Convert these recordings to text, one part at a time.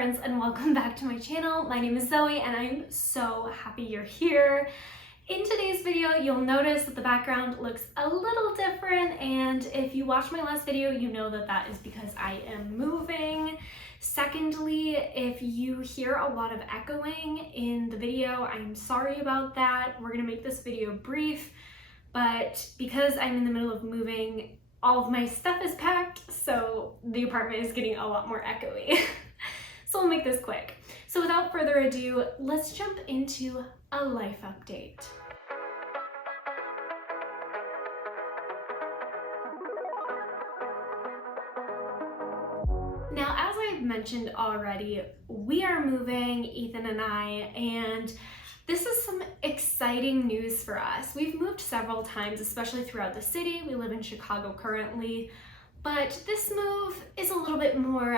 friends, and welcome back to my channel. My name is Zoe and I'm so happy you're here. In today's video, you'll notice that the background looks a little different, and if you watched my last video, you know that that is because I am moving. Secondly, if you hear a lot of echoing in the video, I'm sorry about that. We're gonna make this video brief, but because I'm in the middle of moving, all of my stuff is packed, so the apartment is getting a lot more echoey. So we'll make this quick. So without further ado, let's jump into a life update. Now, as I've mentioned already, we are moving, Ethan and I, and this is some exciting news for us. We've moved several times, especially throughout the city. We live in Chicago currently, but this move is a little bit more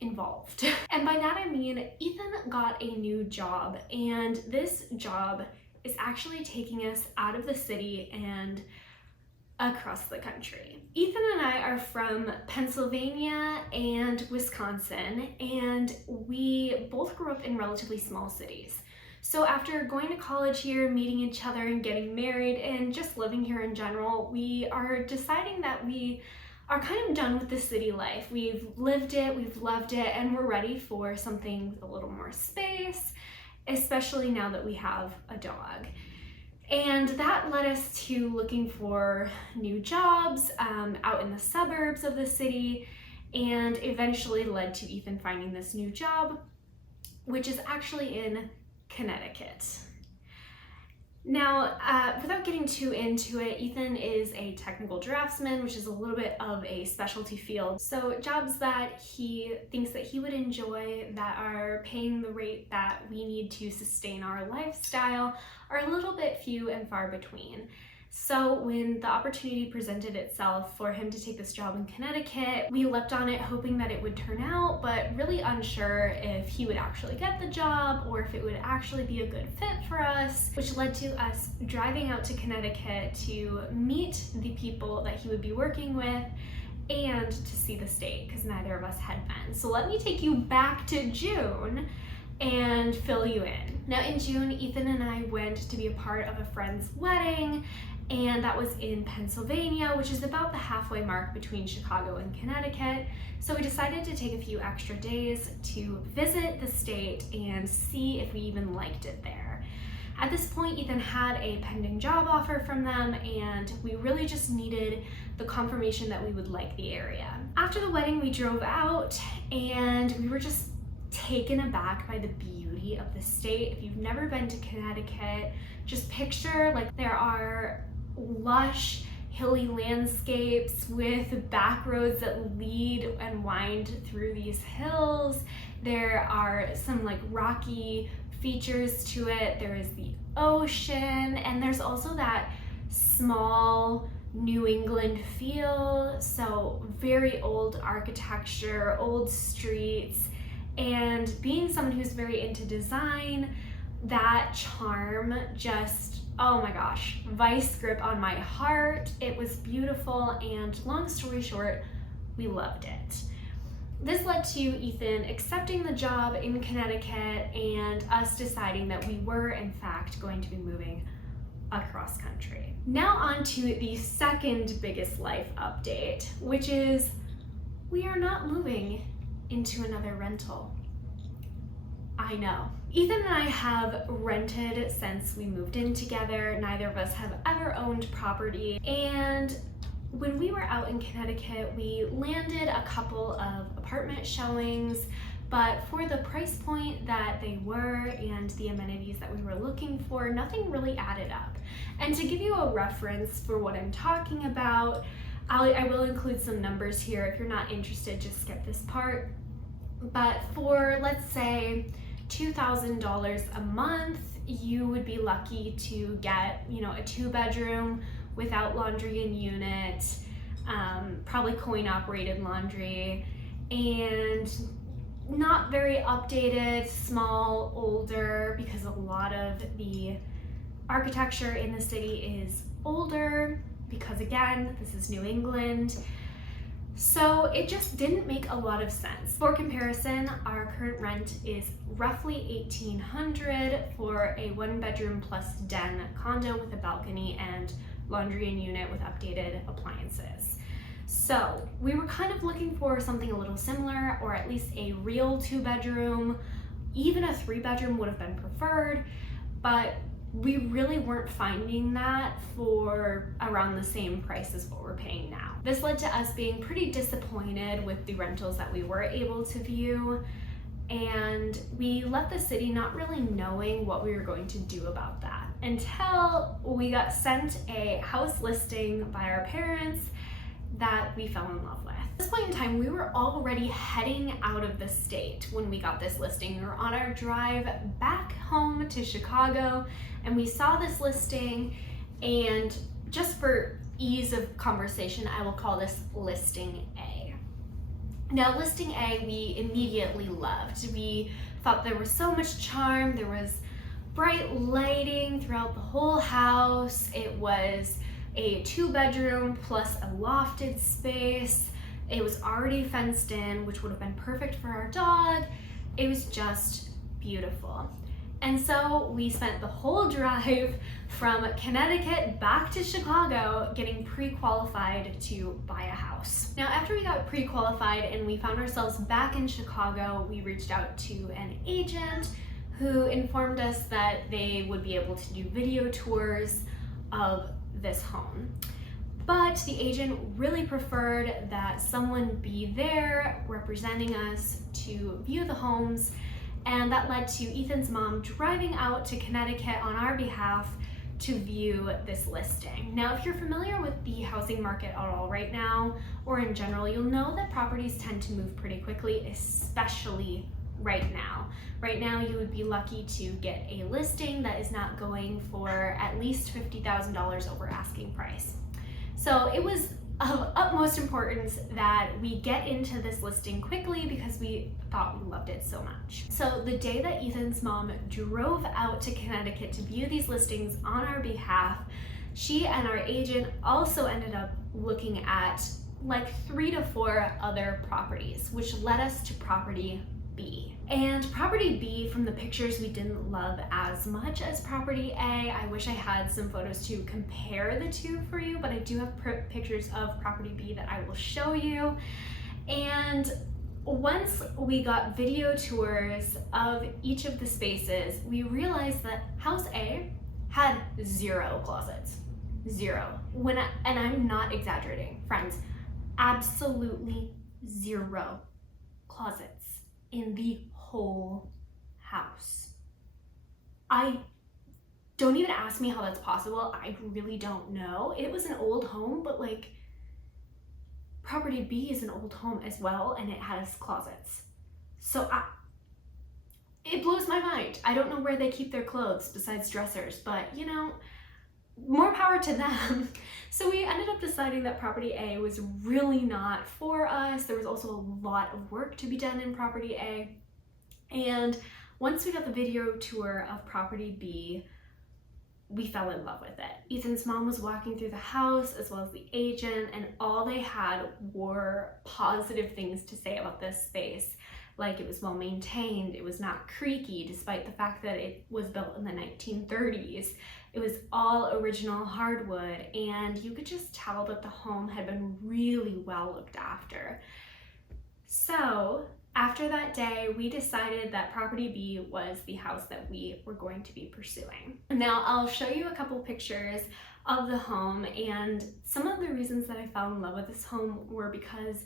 involved. And by that I mean Ethan got a new job, and this job is actually taking us out of the city and across the country. Ethan and I are from Pennsylvania and Wisconsin, and we both grew up in relatively small cities. So after going to college here, meeting each other and getting married and just living here in general, we are deciding that we are kind of done with the city life. We've lived it, we've loved it, and we're ready for something with a little more space, especially now that we have a dog. And that led us to looking for new jobs out in the suburbs of the city, and eventually led to Ethan finding this new job, which is actually in Connecticut. Now, without getting too into it, Ethan is a technical draftsman, which is a little bit of a specialty field. So jobs that he thinks that he would enjoy, that are paying the rate that we need to sustain our lifestyle, are a little bit few and far between. So when the opportunity presented itself for him to take this job in Connecticut, we leapt on it hoping that it would turn out, but really unsure if he would actually get the job or if it would actually be a good fit for us, which led to us driving out to Connecticut to meet the people that he would be working with and to see the state, because neither of us had been. So let me take you back to June and fill you in. Now in June, Ethan and I went to be a part of a friend's wedding, and that was in Pennsylvania, which is about the halfway mark between Chicago and Connecticut. So we decided to take a few extra days to visit the state and see if we even liked it there. At this point, Ethan had a pending job offer from them, and we really just needed the confirmation that we would like the area. After the wedding, we drove out and we were just taken aback by the beauty of the state. If you've never been to Connecticut, just picture like there are lush hilly landscapes with back roads that lead and wind through these hills. There are some like rocky features to it. There is the ocean, and there's also that small New England feel. So very old architecture, old streets, and being someone who's very into design, that charm just, oh my gosh, vice grip on my heart. It was beautiful, and long story short, we loved it. This led to Ethan accepting the job in Connecticut and us deciding that we were in fact going to be moving across country. Now on to the second biggest life update, which is we are not moving into another rental. I know. Ethan and I have rented since we moved in together. Neither of us have ever owned property, and when we were out in Connecticut, we landed a couple of apartment showings, but for the price point that they were and the amenities that we were looking for, nothing really added up. And to give you a reference for what I'm talking about, I will include some numbers here. If you're not interested, just skip this part. But for, let's say, $2,000 a month, you would be lucky to get, a 2-bedroom without laundry in unit, probably coin-operated laundry, and not very updated, small, older, because a lot of the architecture in the city is older, because again, this is New England. So it just didn't make a lot of sense. For comparison, our current rent is roughly $1,800 for a 1-bedroom plus den condo with a balcony and laundry unit with updated appliances. So we were kind of looking for something a little similar, or at least a real 2-bedroom. Even a 3-bedroom would have been preferred, but we really weren't finding that for around the same price as what we're paying now. This led to us being pretty disappointed with the rentals that we were able to view, and we left the city not really knowing what we were going to do about that until we got sent a house listing by our parents that we fell in love with. At this point in time, we were already heading out of the state when we got this listing. We were on our drive back home to Chicago, and we saw this listing, and just for ease of conversation, I will call this listing A. Now, listing A, we immediately loved. We thought there was so much charm. There was bright lighting throughout the whole house. It was a 2-bedroom plus a lofted space. It was already fenced in, which would have been perfect for our dog. It was just beautiful. And so we spent the whole drive from Connecticut back to Chicago getting pre-qualified to buy a house. Now, after we got pre-qualified and we found ourselves back in Chicago, we reached out to an agent who informed us that they would be able to do video tours of this home. But the agent really preferred that someone be there representing us to view the homes, and that led to Ethan's mom driving out to Connecticut on our behalf to view this listing. Now, if you're familiar with the housing market at all right now, or in general, you'll know that properties tend to move pretty quickly, especially right now. Right now, you would be lucky to get a listing that is not going for at least $50,000 over asking price. So it was of utmost importance that we get into this listing quickly because we thought we loved it so much. So the day that Ethan's mom drove out to Connecticut to view these listings on our behalf, she and our agent also ended up looking at like 3 to 4 other properties, which led us to property B. And property B, from the pictures, we didn't love as much as property A. I wish I had some photos to compare the two for you, but I do have pictures of property B that I will show you. And once we got video tours of each of the spaces, we realized that house A had 0 closets. 0. And I'm not exaggerating, friends, absolutely 0 closets in the whole house. Don't even ask me how that's possible. I really don't know. It was an old home, but like property B is an old home as well, and it has closets. So it blows my mind. I don't know where they keep their clothes besides dressers, but you know, more power to them. So we ended up deciding that property A was really not for us. There was also a lot of work to be done in property A. And once we got the video tour of property B, we fell in love with it. Ethan's mom was walking through the house as well as the agent, and all they had were positive things to say about this space. Like, it was well maintained, it was not creaky despite the fact that it was built in the 1930s. It was all original hardwood, and you could just tell that the home had been really well looked after. So after that day, we decided that property B was the house that we were going to be pursuing. Now, I'll show you a couple pictures of the home, and some of the reasons that I fell in love with this home were because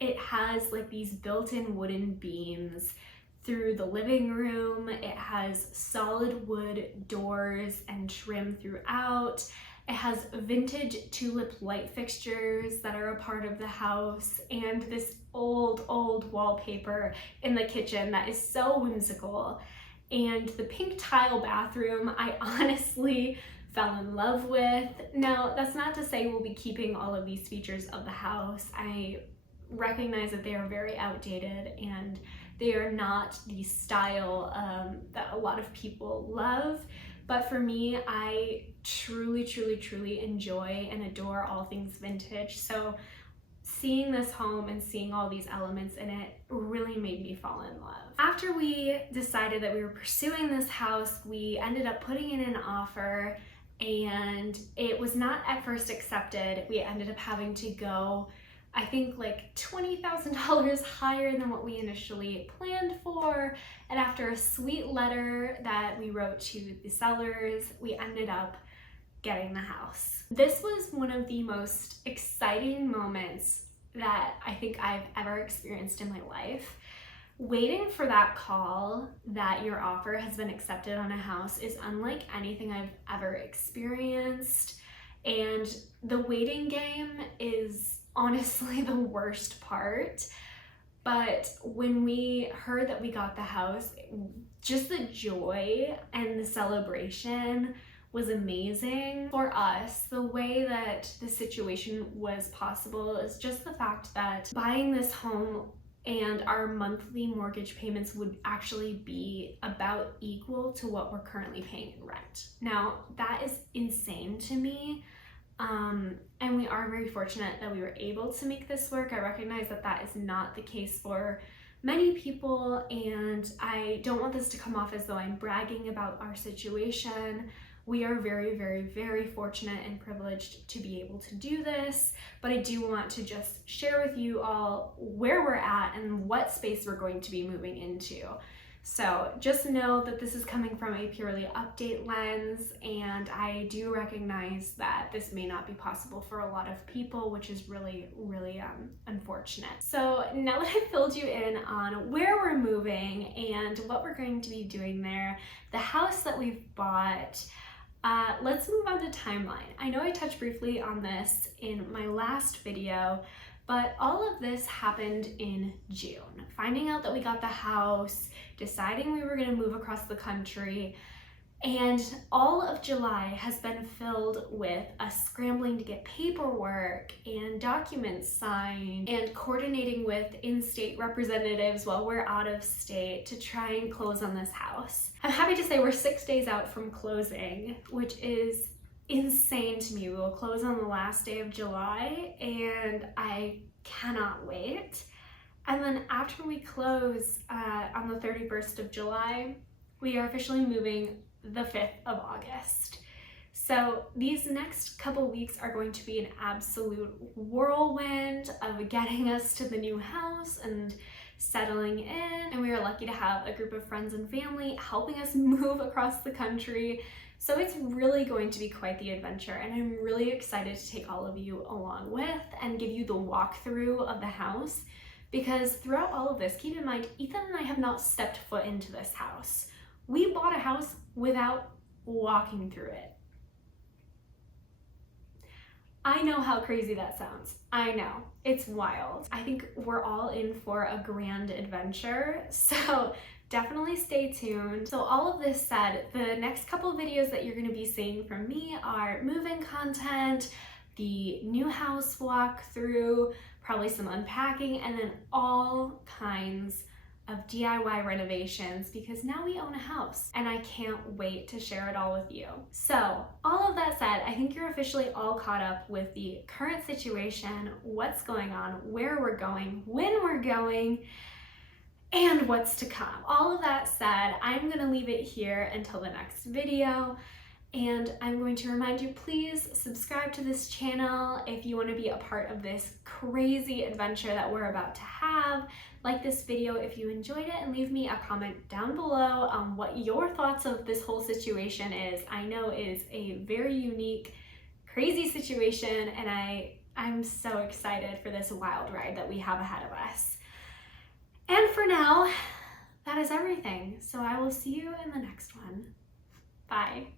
it has like these built-in wooden beams through the living room. It has solid wood doors and trim throughout. It has vintage tulip light fixtures that are a part of the house, and this old wallpaper in the kitchen that is so whimsical. And the pink tile bathroom, I honestly fell in love with. Now, that's not to say we'll be keeping all of these features of the house. I recognize that they are very outdated and they are not the style that a lot of people love. But for me, I truly enjoy and adore all things vintage. So seeing this home and seeing all these elements in it really made me fall in love. After we decided that we were pursuing this house, we ended up putting in an offer, and it was not at first accepted. We ended up having to go, I think, like $20,000 higher than what we initially planned for. And after a sweet letter that we wrote to the sellers, we ended up getting the house. This was one of the most exciting moments that I think I've ever experienced in my life. Waiting for that call that your offer has been accepted on a house is unlike anything I've ever experienced. And the waiting game is honestly the worst part. But when we heard that we got the house, just the joy and the celebration was amazing. For us, the way that the situation was possible is just the fact that buying this home and our monthly mortgage payments would actually be about equal to what we're currently paying in rent. Now, that is insane to me. And we are very fortunate that we were able to make this work. I recognize that that is not the case for many people, and I don't want this to come off as though I'm bragging about our situation. We are very, very, very fortunate and privileged to be able to do this, but I do want to just share with you all where we're at and what space we're going to be moving into. So just know that this is coming from a purely update lens, and I do recognize that this may not be possible for a lot of people, which is really, really unfortunate. So now that I've filled you in on where we're moving and what we're going to be doing there, the house that we've bought, let's move on to timeline. I know I touched briefly on this in my last video, but all of this happened in June. Finding out that we got the house, deciding we were gonna move across the country, and all of July has been filled with us scrambling to get paperwork and documents signed and coordinating with in-state representatives while we're out of state to try and close on this house. I'm happy to say we're 6 days out from closing, which is insane to me. We will close on the last day of July, and I cannot wait. And then after we close on the 31st of July, we are officially moving the 5th of August. So these next couple weeks are going to be an absolute whirlwind of getting us to the new house and settling in. And we are lucky to have a group of friends and family helping us move across the country. So it's really going to be quite the adventure, and I'm really excited to take all of you along with and give you the walkthrough of the house, because throughout all of this, keep in mind, Ethan and I have not stepped foot into this house. We bought a house without walking through it. I know how crazy that sounds. I know, it's wild. I think we're all in for a grand adventure, so definitely stay tuned. So all of this said, the next couple videos that you're gonna be seeing from me are move-in content, the new house walkthrough, probably some unpacking, and then all kinds of DIY renovations, because now we own a house and I can't wait to share it all with you. So all of that said, I think you're officially all caught up with the current situation, what's going on, where we're going, when we're going, and what's to come. All of that said, I'm gonna leave it here until the next video. And I'm going to remind you, please subscribe to this channel if you want to be a part of this crazy adventure that we're about to have. Like this video if you enjoyed it, and leave me a comment down below on what your thoughts of this whole situation is. I know it is a very unique, crazy situation, and I'm so excited for this wild ride that we have ahead of us. And for now, that is everything. So I will see you in the next one. Bye.